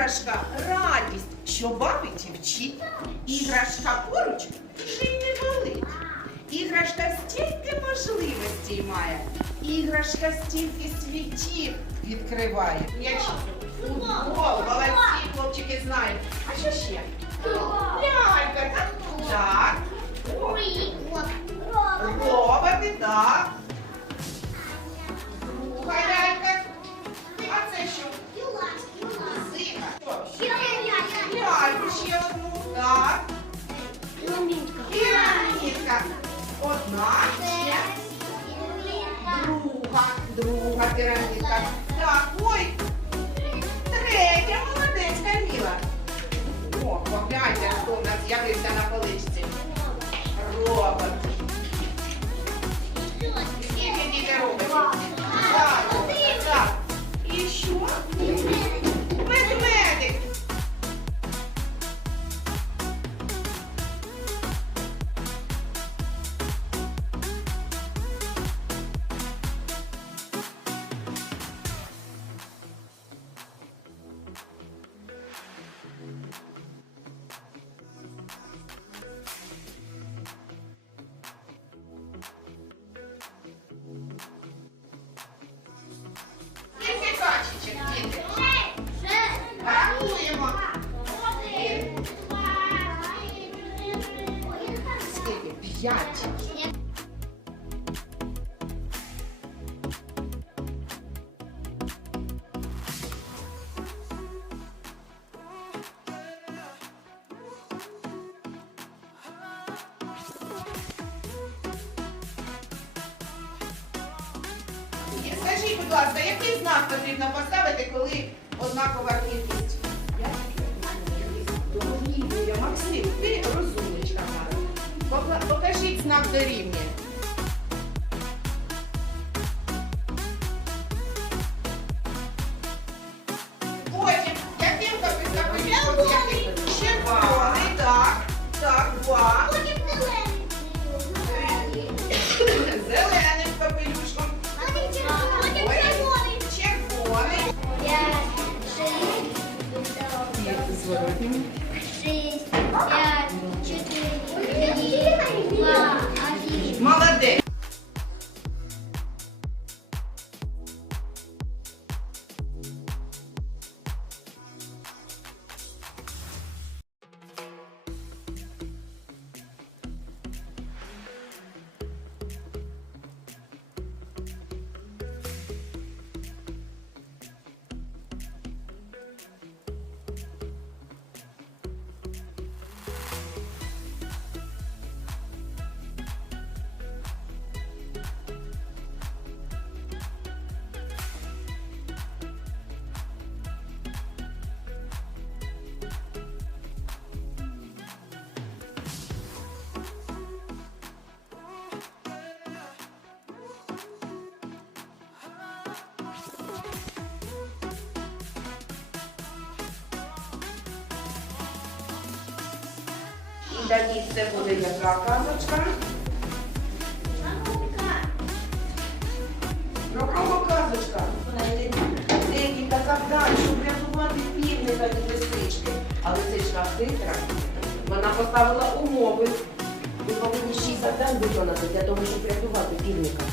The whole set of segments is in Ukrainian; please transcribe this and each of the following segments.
Іграшка радість, що бавить і вчить. Іграшка поруч вже й не болить. Іграшка стільки можливостей має. Іграшка стільки світів відкриває. Футбол, молодці, хлопчики знають. А що ще? Лялька, так? Так. Роботи, так. Друга. Так, ой. Третя, молодець, Каміла. О, погляньте, хто у нас з'явився на поличці. П'ять. Скажіть, будь ласка, який знак потрібно поставити, коли однакова кількість? Дорівнює. Максим, ти. Покла- Покажіть знак дорівнює. Потім, яким ще Червоний, так, так, два. Зворотнім. Шесть, пять, четыре, три, два, один. Молодець. І тоді це буде яка казочка? Про кого казочка? Декілька завдань, щоб врятувати півника від лисички. Але лисичка хитра. Вона поставила умови. Ви повинні шість завдань виконати для того, щоб врятувати півника.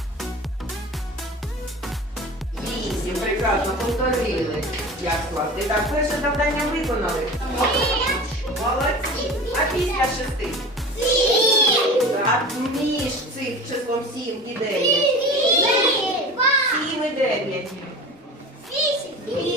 Вісім, прекрасно, повторили. Як скласти? Так, перше завдання виконали. Молодці шести? Сім! Так, між цих числом сім і дев'ять. Сім і дев'ять. Вісім.